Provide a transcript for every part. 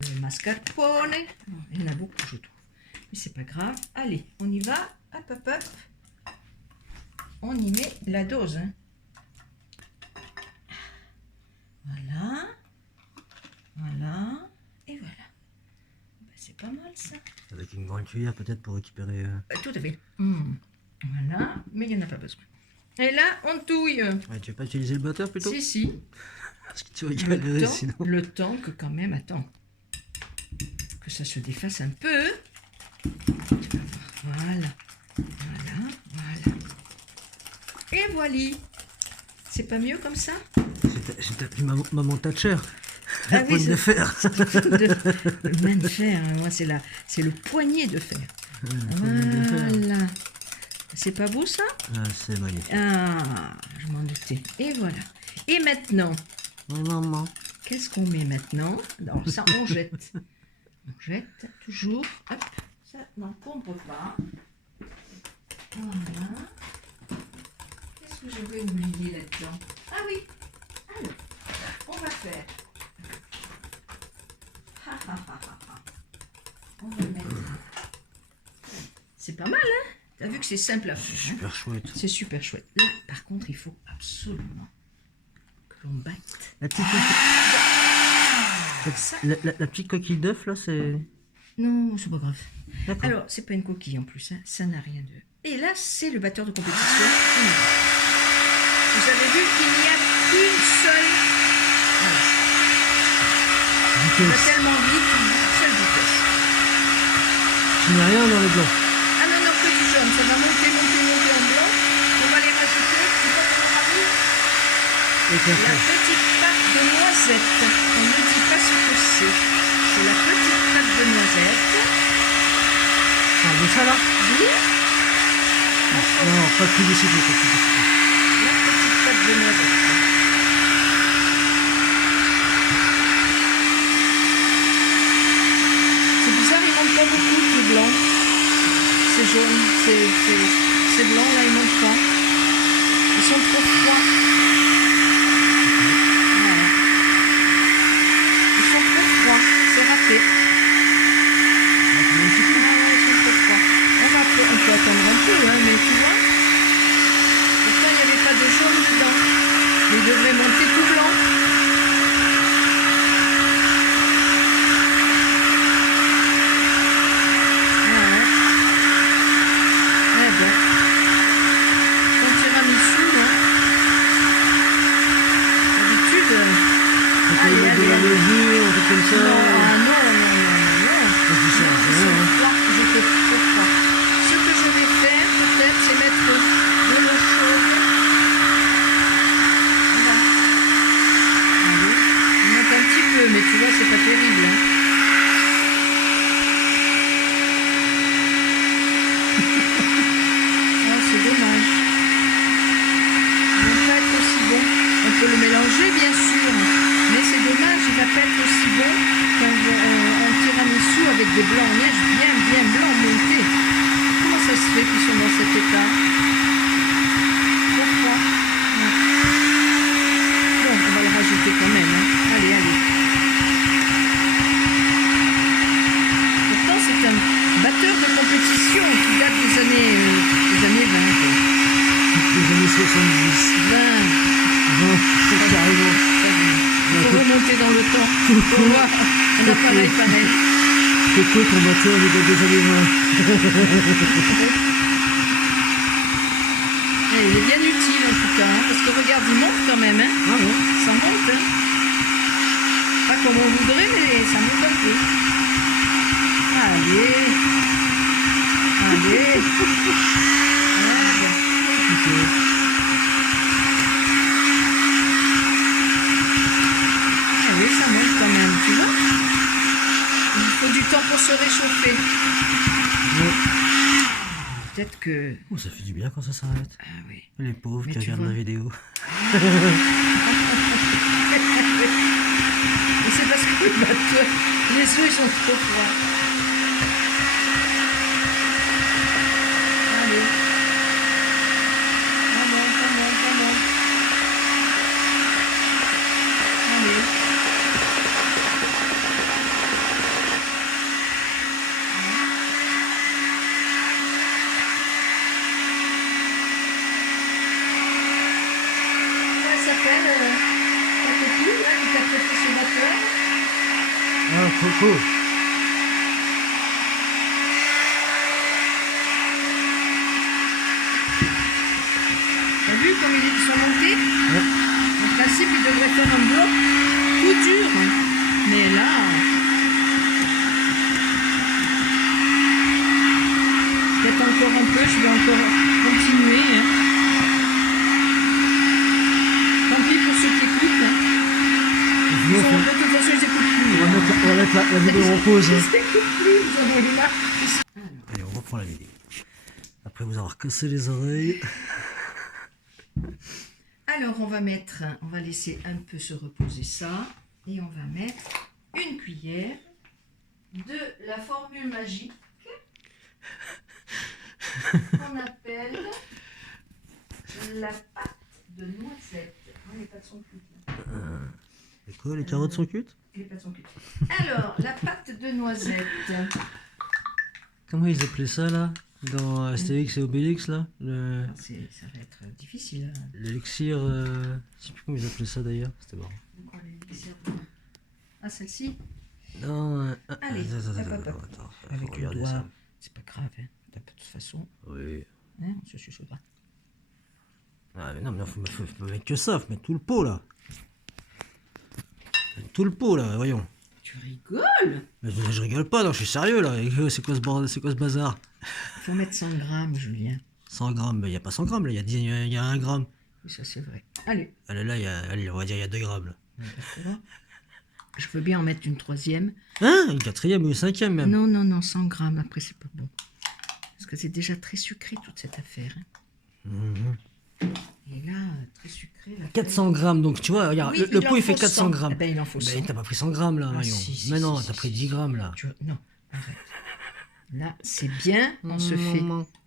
Le mascarpone. Il y en a beaucoup, je trouve. Mais c'est pas grave. Allez, on y va. Hop, hop, hop. On y met la dose. Hein. Voilà. Voilà. Et voilà. Ben, c'est pas mal ça. Avec une grande cuillère peut-être pour récupérer... Tout à fait. Voilà. Mais il n'y en a pas besoin. Et là, on touille. Ouais, tu veux pas utiliser le batteur plutôt? Si, si. Parce que tu vas galérer sinon. Le temps que quand même, attends, que ça se défasse un peu. Tu vas voir. Voilà. Voilà. Voilà. Et voilà. C'est pas mieux comme ça? J'ai appelé maman Thatcher. Ah La poigne de fer. Le main de fer, hein. Moi c'est le poignet de fer. Voilà. C'est pas beau ça? Ah, c'est magnifique. Ah, je m'en doutais. Et voilà. Et maintenant, Maman. qu'est-ce qu'on met maintenant? Alors ça, on jette. On jette toujours. Hop, ça n'encombre pas. Voilà. Qu'est-ce que je vais oublier là-dedans? Ah oui. Alors, on va faire. On va mettre. C'est pas mal, hein? T'as vu que c'est simple à faire. C'est super chouette. C'est super chouette. Là, par contre, il faut absolument que l'on batte. La petite la petite coquille d'œuf là, c'est... Non, c'est pas grave. D'accord. Alors, c'est pas une coquille en plus, hein. Ça n'a rien de... Et là, c'est le batteur de compétition. Vous avez vu qu'il n'y a qu'une seule... Voilà. Ça va tellement vite, une seule vitesse. Tu n'as rien dans le blanc. Ah non, non, que du jaune. Ça va monter en blanc. On va les rajouter. Tu vois qu'on aura vu Et la petite pâte de noisette. On ne dit pas ce que c'est. C'est la petite pâte de noisette. Ah, de ça là? Oui. Non, pas de publicité. La petite pâte de noisette. C'est bizarre, il manque pas beaucoup de blanc. C'est jaune, c'est blanc, là il manque pas. Ils sont trop froids. Voilà. Ils sont trop froids, c'est raté. Ah ouais, ils sont trop froids. On peut attendre un peu, hein, mais tu vois. Pourtant il n'y avait pas de jaune dedans. Mais il devrait monter tout blanc. Comme ça. Non, ah non. J'étais trop froid. Ce que je vais faire, peut-être, c'est mettre de l'eau chaude. Voilà. Allez, on monte un petit peu, mais tu vois, c'est pas terrible. Hein. Oh, c'est dommage. Il ne va pas être aussi bon. On peut le mélanger, bien sûr. Mais c'est dommage, il va pas être aussi bon qu'un tiramisu avec des blancs en neige bien blancs montés. Comment ça se fait qu'ils sont dans cet état? Pourquoi? Bon, on va le rajouter quand même. Hein. Allez. Pourtant, c'est un batteur de compétition qui date des années 20. Les années 70. 20. Carrément. Il faut remonter dans le temps pour voir un appareil pareil. C'est quoi ton batteur il date des années 20? Il est bien utile en tout cas, hein, parce que regarde, il monte quand même. Hein. Ah ouais. Ça monte. Hein. Pas comme on voudrait, mais ça monte un peu. Allez. Oui, ça monte quand même, tu vois. Il faut du temps pour se réchauffer. Ouais. Peut-être que... Oh, ça fait du bien quand ça s'arrête. Ah oui. Les pauvres Mais qui tu regardent vois. la vidéo. Et c'est parce que le batteur, les œufs ils sont trop froids. Allez. Ça monte. Allez. Coco. T'as vu comme ils sont montés? Ouais. En principe, ils devraient faire un bloc tout dur. Mais là... Peut-être encore un peu, je vais encore continuer. Hein. Tant pis pour ceux qui écoutent. Hein. Sinon, Ils ont, de toute façon, ils n'écoutent plus. on va mettre la vidéo en pause. Ils Hein. n'écoutent plus, ils en ont eu marre. Allez, on reprend la vidéo. Après vous avoir cassé les oreilles. Alors, on va laisser un peu se reposer ça. Et on va mettre une cuillère de la formule magique qu'on appelle la pâte de noisette. Non, les pâtes sont cuites. Là. Et quoi, les carottes sont cuites? Les pâtes sont cuites. Alors, la pâte de noisette. Comment ils appelaient ça là? Dans Astérix et Obélix là? Ça va être difficile. Hein. L'élixir. Je sais plus comment ils appelaient ça d'ailleurs. C'était marrant. De quoi, l'élixir? Ah, celle-ci? Non, Allez, attends, avec faut le regarder doigt. ça. C'est pas grave, hein. De toute façon. Oui. Hein, on se chuchote pas. Ah, mais non, mais faut mettre que ça, faut mettre tout le pot là. Tout le pot là, voyons. Tu rigoles? Mais je rigole pas, non, je suis sérieux là. C'est quoi ce bordel, c'est quoi ce bazar? Faut mettre 100 grammes, Julien. 100 grammes, mais il n'y a pas 100 grammes là, il y a 1 gramme. Oui, ça c'est vrai. Allez. Allez, là, allez, on va dire il y a 2 grammes là. Je veux bien en mettre une troisième. Hein? Une quatrième ou une cinquième même? Non, non, non, 100 grammes, après c'est pas bon. Parce que c'est déjà très sucré toute cette affaire. Hein. Et là, très sucré. 400 grammes, donc tu vois, regarde, Oui, le pot il fait faut 400 100. grammes. Eh ben, il en faut 100. Ben, t'as pas pris 100 grammes là, voyons. Si, Mais non, si, t'as si, pris si, 10 grammes là. Non, arrête. Là, c'est bien, on se fait...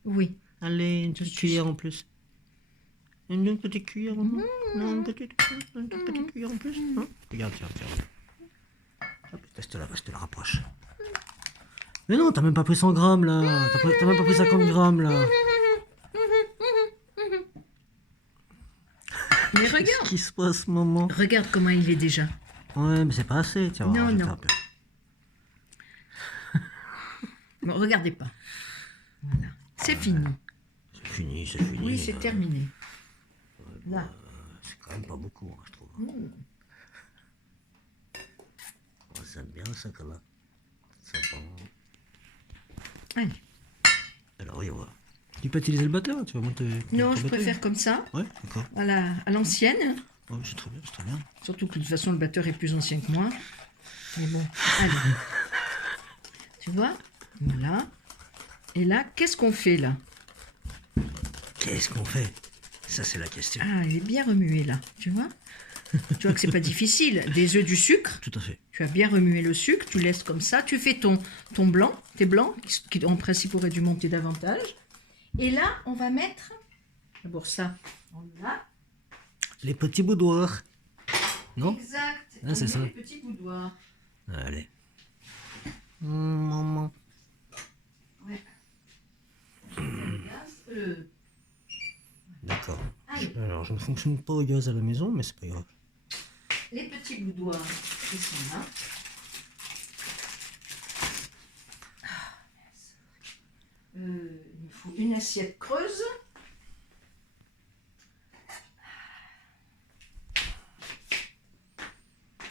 Oui. Allez, une petite cuillère en plus. Une petite cuillère en plus. Non, une petite cuillère en plus. Hein? Regarde, tiens. Hop, je te la rapproche. Mais non, t'as même pas pris 100 grammes là. T'as même pas pris 50 grammes là. Mais Qu'est-ce regarde. qui se passe, maman? Regarde comment il est déjà. Ouais, mais c'est pas assez. Tiens, Non, rajouter non. un peu. Bon, regardez pas. Voilà. C'est fini. C'est fini. Oui, c'est terminé. Là. C'est quand même pas beaucoup, hein, je trouve. Oh, j'aime bien ça comme ça. C'est bon. Allez. Alors, oui, on va. Tu peux utiliser le batteur, tu vas monter. Non, je préfère comme ça. Ouais, d'accord. Voilà, à l'ancienne. Ouais, c'est très bien, c'est très bien. Surtout que de toute façon, le batteur est plus ancien que moi. Mais bon, allez. Tu vois? Voilà. Et là, qu'est-ce qu'on fait là? Qu'est-ce qu'on fait? Ça, c'est la question. Ah, il est bien remué là, tu vois? Tu vois que c'est pas difficile. Des œufs, du sucre. Tout à fait. Tu as bien remué le sucre, tu laisses comme ça. Tu fais ton blanc, tes blancs, qui en principe auraient dû monter davantage. Et là, on va mettre, d'abord ça, on a. Les petits boudoirs. Non? Exact. Ah, c'est On ça. met les petits boudoirs. Allez. Maman. Ouais. D'accord. Allez. Alors, je ne fonctionne pas au gaz à la maison, mais c'est pas grave. Les petits boudoirs, ils sont là. Il faut une assiette creuse.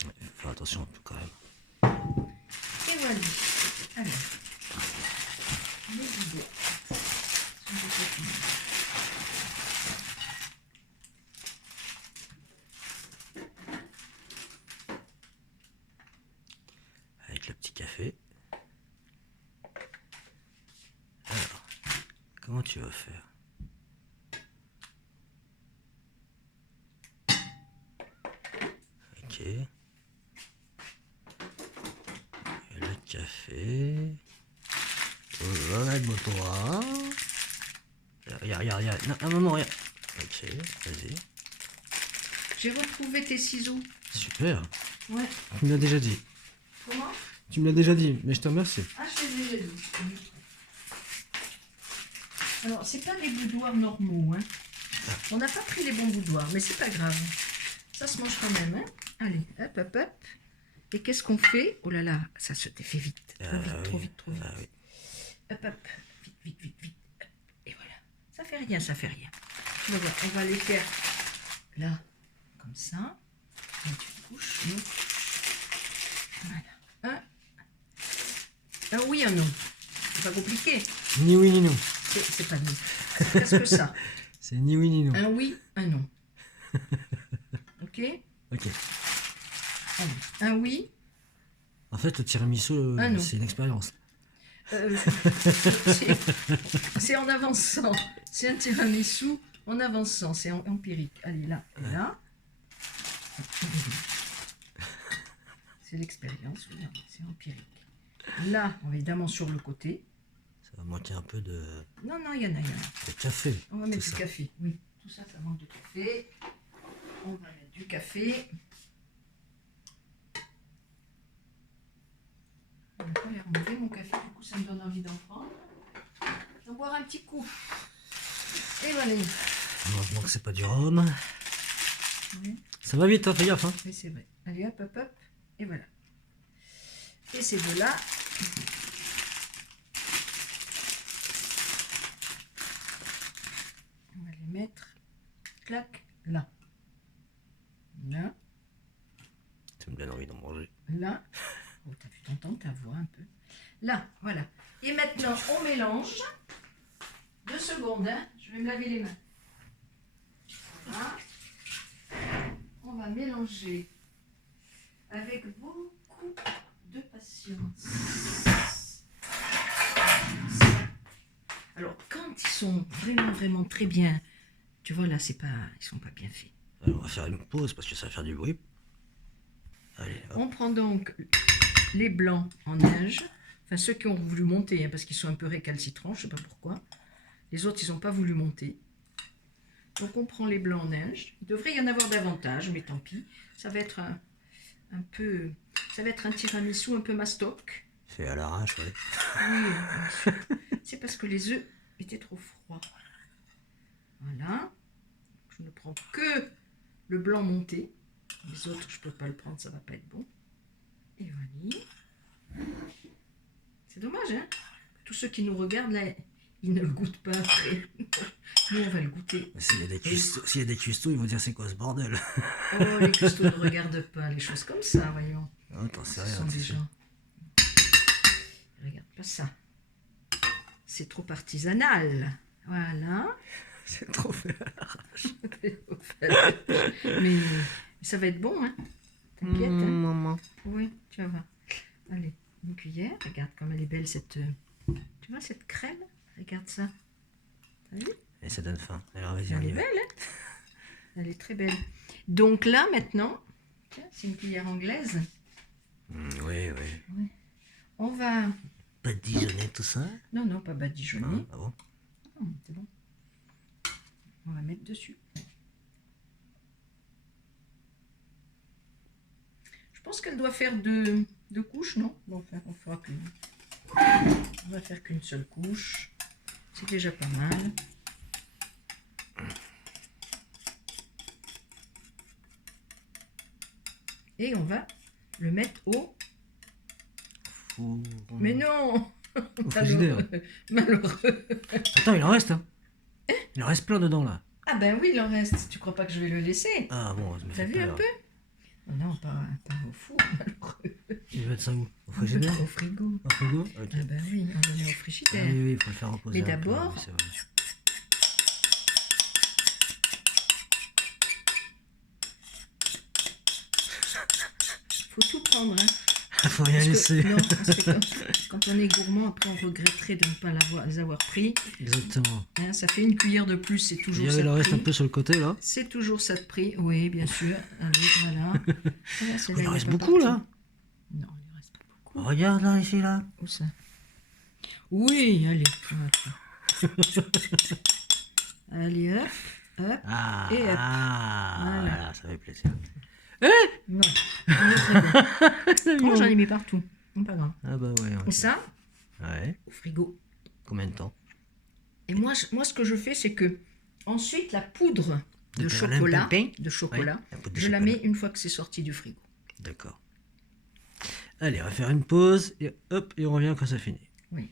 Ouais, faut faire attention un peu quand même. Et voilà. Alors, les boudoirs. Avec le petit café. Alors, comment tu vas faire? Ok. Et le café. Voilà le boudoir. Regarde. Non, un moment, regarde. Ok, vas-y. J'ai retrouvé tes ciseaux. Super. Ouais. Tu me l'as déjà dit. Comment? Tu me l'as déjà dit, mais je te remercie. Ah, je t'ai déjà dit. Alors, c'est pas les boudoirs normaux, hein. On n'a pas pris les bons boudoirs, mais c'est pas grave. Ça se mange quand même, hein. Allez, hop. Et qu'est-ce qu'on fait? Oh là là, ça se fait vite. Trop Oui. vite, trop vite. Ah oui. Hop. Vite. Et voilà. Ça fait rien. Tu vas voir, on va les faire là, comme ça. Mettre une couche. Voilà. Un oui, un non. C'est pas compliqué. Ni oui ni non. C'est pas ni. C'est presque ça. C'est ni oui ni non. Un oui, un non. Ok? Ok. Allez. Un oui. En fait, le tiramisu, Ah non. c'est une expérience. C'est en avançant. C'est un tiramisu en avançant. C'est empirique. Allez, là et là. C'est l'expérience. Oui, c'est empirique. Là, évidemment, sur le côté. Ça va manquer un peu de Non, il y en a. café. On va tout mettre du ça. café. Oui, tout ça, ça manque de café. On va mettre du café. Je vais pas les remonter mon café, du coup ça me donne envie d'en prendre. Je vais boire un petit coup. Et voilà. Heureusement que c'est pas du rhum. Oui, Ça va vite, hein, fais gaffe. Hein. oui c'est vrai. Allez hop. Et voilà. Et ces deux-là. On va les mettre. Clac. Là. Là. Ça me donne envie d'en manger. Là. Oh, t'as vu, t'entends ta voix un peu. Là, voilà. Et maintenant, on mélange. 2 secondes, hein. Je vais me laver les mains. Voilà. On va mélanger avec beaucoup de patience. Alors, quand ils sont vraiment très bien, tu vois, là, c'est pas, ils sont pas bien faits. Alors, on va faire une pause parce que ça va faire du bruit. Allez, hop. On prend donc les blancs en neige, enfin ceux qui ont voulu monter, hein, parce qu'ils sont un peu récalcitrants, je sais pas pourquoi. Les autres, ils n'ont pas voulu monter. Donc on prend les blancs en neige. Il devrait y en avoir davantage, mais tant pis. Ça va être un peu, ça va être un tiramisu un peu mastoc. Fait à l'arrache, ouais. Oui, bien sûr. C'est parce que les œufs étaient trop froids. Voilà. Je ne prends que le blanc monté. Les autres, je peux pas le prendre, ça va pas être bon. Et voilà. C'est dommage, hein? Tous ceux qui nous regardent, là, ils ne le goûtent pas après. Nous, on va le goûter. S'il y a des cuistots, ils vont dire c'est quoi ce bordel. Oh, les custos ne regardent pas les choses comme ça, voyons. Oh, t'en sais Ce rien. sont tu des sais. gens. Ils regardent pas ça. C'est trop artisanal. Voilà. C'est trop fait à l'arrache. Mais ça va être bon, hein? T'inquiète, hein? Maman. Oui, tu vas voir. Allez, une cuillère. Regarde comme elle est belle, cette... Tu vois, cette crème? Regarde ça. T'as vu? Et ça donne faim. Alors vas-y, on Elle y est va. belle, hein? Elle est très belle. Donc là, maintenant... Tiens, c'est une cuillère anglaise. Oui. On va... Pas Dijonais, tout ça. Non, pas badigeonner. Ah bon. C'est bon. On va mettre dessus. Je pense qu'elle doit faire deux couches, non? Bon, enfin, on fera qu'une. On va faire qu'une seule couche. C'est déjà pas mal. Et on va le mettre au... Four. Mais non! Au frigidaire. Malheureux. Attends, il en reste, hein. Il en reste plein dedans, là. Ah ben oui, il en reste. Tu crois pas que je vais le laisser? Ah bon, ça me T'as fait vu un peur. peu? Oh non, pas au four, malheureux. Tu veux mettre ça où? Au frigidaire? Au frigo. Au frigo? Ok. Ah ben oui, on le met au Ah frigidaire. oui, il faut le faire reposer. Mais un peu, d'abord- oui, c'est vrai. Faut tout prendre, hein. Faut rien Parce que- laisser. non, parce que quand on est gourmand, après on regretterait de ne pas les avoir pris. Exactement. Hein, ça fait une cuillère de plus, c'est Il toujours y ça avait de le reste un prix. peu sur le côté, là. C'est toujours ça de prix, oui, bien sûr. Allez, voilà. Voilà, celle-là, Il en est reste pas beaucoup, partie. là. Non, il ne reste pas beaucoup. Regarde, là, ici, là. Où ça? Oui, allez. Voilà. Allez, hop. Ah, Et hop. voilà, ça fait plaisir. Non. On est très bon. Oh, j'en ai mis partout. Pas grave. Ah bah ouais. Et ça, Ouais. au frigo. Combien de temps? Et moi, ce que je fais, c'est que ensuite, la poudre De de Berlin chocolat, Pépin. de chocolat, Ouais, la poudre de je la chocolat. mets une fois que c'est sorti du frigo. D'accord. Allez, on va faire une pause et hop, et on revient quand ça finit. Oui.